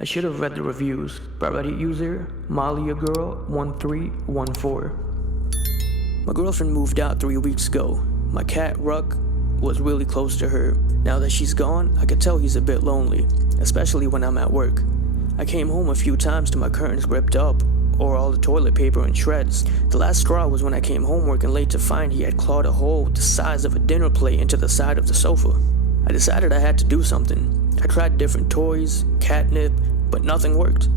I should have read the reviews by Reddit user MollyAGirl1314. My girlfriend moved out 3 weeks ago. My cat, Ruck, was really close to her. Now that she's gone, I could tell he's a bit lonely, especially when I'm at work. I came home a few times to my curtains ripped up, or all the toilet paper in shreds. The last straw was when I came home working late to find he had clawed a hole the size of a dinner plate into the side of the sofa. I decided I had to do something. I tried different toys, catnip, but nothing worked.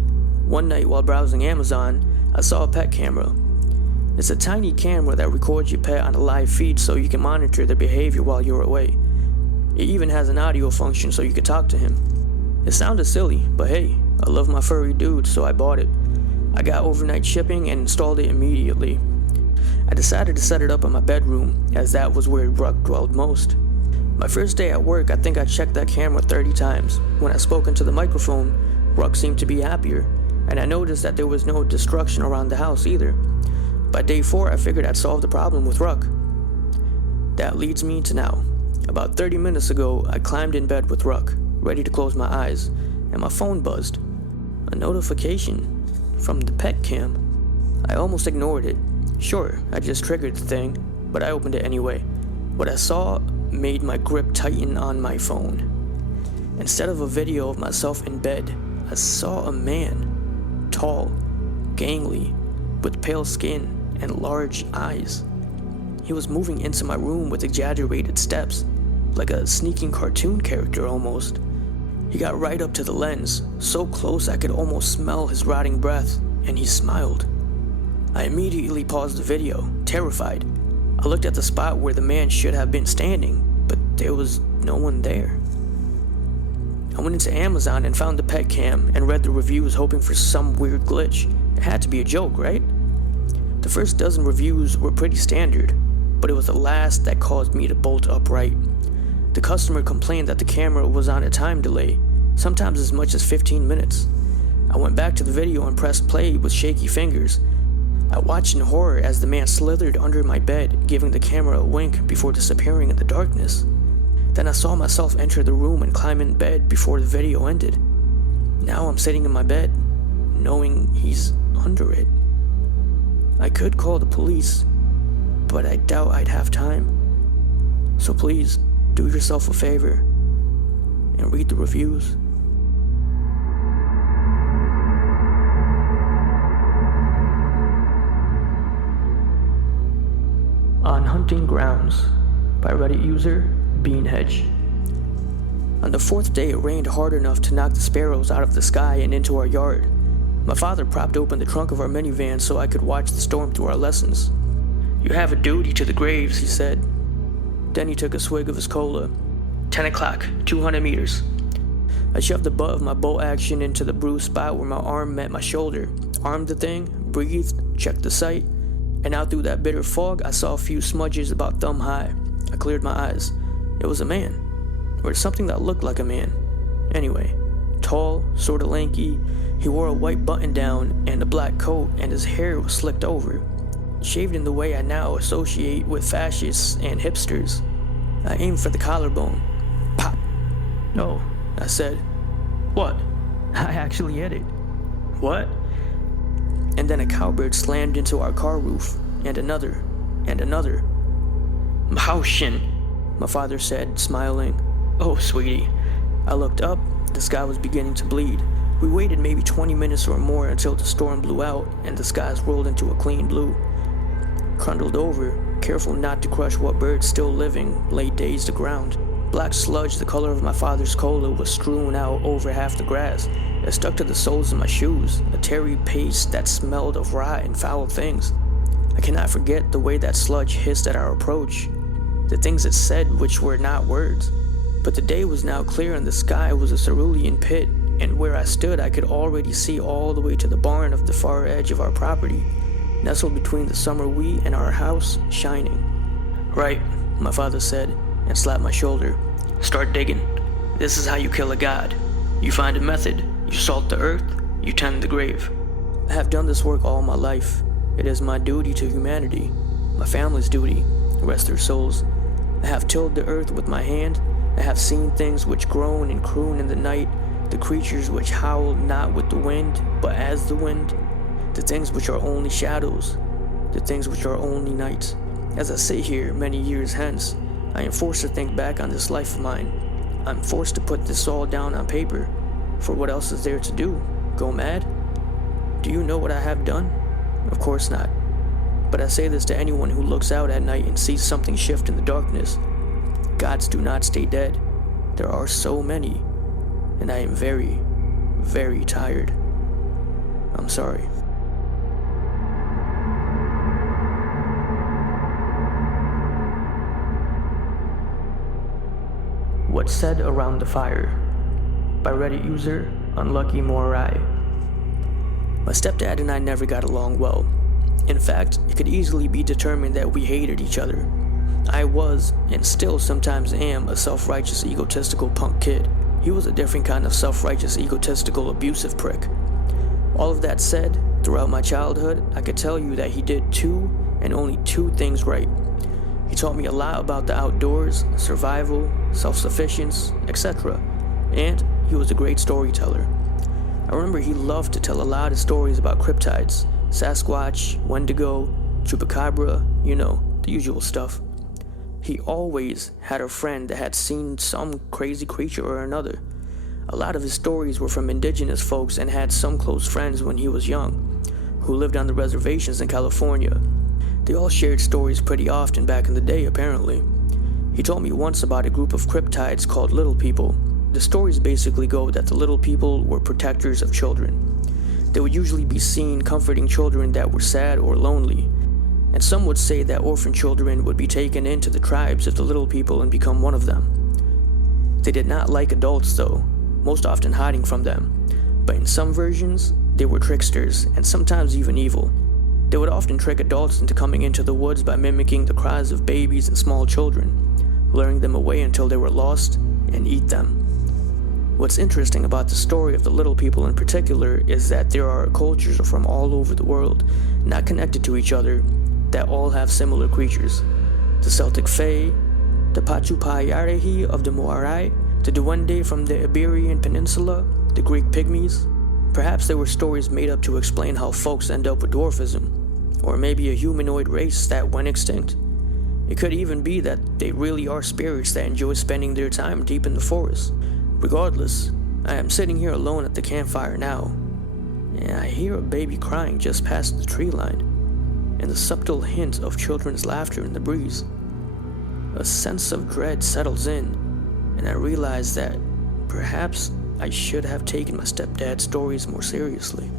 One night while browsing Amazon, I saw a pet camera. It's a tiny camera that records your pet on a live feed so you can monitor their behavior while you're away. It even has an audio function so you can talk to him. It sounded silly, but hey, I love my furry dude, so I bought it. I got overnight shipping and installed it immediately. I decided to set it up in my bedroom, as that was where Ruck dwelled most. My first day at work, I think I checked that camera 30 times. When I spoke into the microphone, Ruck seemed to be happier, and I noticed that there was no destruction around the house either. By day 4, I figured I'd solved the problem with Ruck. That leads me to now. About 30 minutes ago, I climbed in bed with Ruck, ready to close my eyes, and my phone buzzed. A notification from the pet cam. I almost ignored it. Sure, I just triggered the thing, but I opened it anyway. What I saw made my grip tighten on my phone. Instead of a video of myself in bed, I saw a man, tall, gangly, with pale skin and large eyes. He was moving into my room with exaggerated steps, like a sneaking cartoon character almost. He got right up to the lens, so close I could almost smell his rotting breath, and he smiled. I immediately paused the video, terrified. I looked at the spot where the man should have been standing, but there was no one there. I went into Amazon and found the pet cam and read the reviews hoping for some weird glitch. It had to be a joke, right? The first dozen reviews were pretty standard, but it was the last that caused me to bolt upright. The customer complained that the camera was on a time delay, sometimes as much as 15 minutes. I went back to the video and pressed play with shaky fingers. I watched in horror as the man slithered under my bed, giving the camera a wink before disappearing in the darkness. Then I saw myself enter the room and climb in bed before the video ended. Now I'm sitting in my bed, knowing he's under it. I could call the police, but I doubt I'd have time. So please, do yourself a favor and read the reviews. On Hunting Grounds by Reddit user BeanHedge. On the 4th day, it rained hard enough to knock the sparrows out of the sky and into our yard. My father propped open the trunk of our minivan so I could watch the storm through our lessons. "You have a duty to the graves," he said. Then he took a swig of his cola. 10 o'clock, 200 meters. I shoved the butt of my bolt action into the bruised spot where my arm met my shoulder, armed the thing, breathed, checked the sight, and out through that bitter fog I saw a few smudges about thumb high. I cleared my eyes. It was a man, or something that looked like a man. Anyway, tall, sorta lanky, he wore a white button-down and a black coat, and his hair was slicked over, shaved in the way I now associate with fascists and hipsters. I aimed for the collarbone. Pop! "No," I said. "What?" I actually hit it. "What?" And then a cowbird slammed into our car roof, and another, and another. "Mhauschen," my father said, smiling. "Oh, sweetie." I looked up. The sky was beginning to bleed. We waited maybe 20 minutes or more until the storm blew out and the skies rolled into a clean blue. Crundled over, careful not to crush what bird still living lay dazed to ground. Black sludge the color of my father's cola was strewn out over half the grass. It stuck to the soles of my shoes, a tarry paste that smelled of rot and foul things. I cannot forget the way that sludge hissed at our approach, the things it said which were not words. But the day was now clear and the sky was a cerulean pit, and where I stood I could already see all the way to the barn of the far edge of our property, nestled between the summer wheat and our house, shining. "Right," my father said, and slapped my shoulder. "Start digging. This is how you kill a god. You find a method, you salt the earth, you tend the grave." I have done this work all my life. It is my duty to humanity, my family's duty, rest their souls. I have tilled the earth with my hand. I have seen things which groan and croon in the night, the creatures which howl not with the wind, but as the wind, the things which are only shadows, the things which are only nights. As I sit here many years hence, I am forced to think back on this life of mine. I'm forced to put this all down on paper, for what else is there to do? Go mad? Do you know what I have done? Of course not. But I say this to anyone who looks out at night and sees something shift in the darkness. Gods do not stay dead. There are so many, and I am very, very tired. I'm sorry. What's Said Around the Fire by Reddit user UnluckyMorai. My stepdad and I never got along well. In fact, it could easily be determined that we hated each other. I was, and still sometimes am, a self-righteous, egotistical punk kid. He was a different kind of self-righteous, egotistical, abusive prick. All of that said, throughout my childhood, I could tell you that he did two and only two things right. He taught me a lot about the outdoors, survival, self-sufficiency, etc. And he was a great storyteller. I remember he loved to tell a lot of stories about cryptids, Sasquatch, Wendigo, Chupacabra, you know, the usual stuff. He always had a friend that had seen some crazy creature or another. A lot of his stories were from indigenous folks and had some close friends when he was young, who lived on the reservations in California. They all shared stories pretty often back in the day, apparently. He told me once about a group of cryptids called Little People. The stories basically go that the Little People were protectors of children. They would usually be seen comforting children that were sad or lonely, and some would say that orphan children would be taken into the tribes of the Little People and become one of them. They did not like adults though, most often hiding from them, but in some versions, they were tricksters and sometimes even evil. They would often trick adults into coming into the woods by mimicking the cries of babies and small children, luring them away until they were lost, and eat them. What's interesting about the story of the Little People in particular is that there are cultures from all over the world, not connected to each other, that all have similar creatures. The Celtic Fae, the Pachupayarehi of the Moirai, the Duende from the Iberian Peninsula, the Greek Pygmies. Perhaps there were stories made up to explain how folks end up with dwarfism, or maybe a humanoid race that went extinct. It could even be that they really are spirits that enjoy spending their time deep in the forest. Regardless, I am sitting here alone at the campfire now, and I hear a baby crying just past the tree line, and the subtle hint of children's laughter in the breeze. A sense of dread settles in, and I realize that perhaps I should have taken my stepdad's stories more seriously.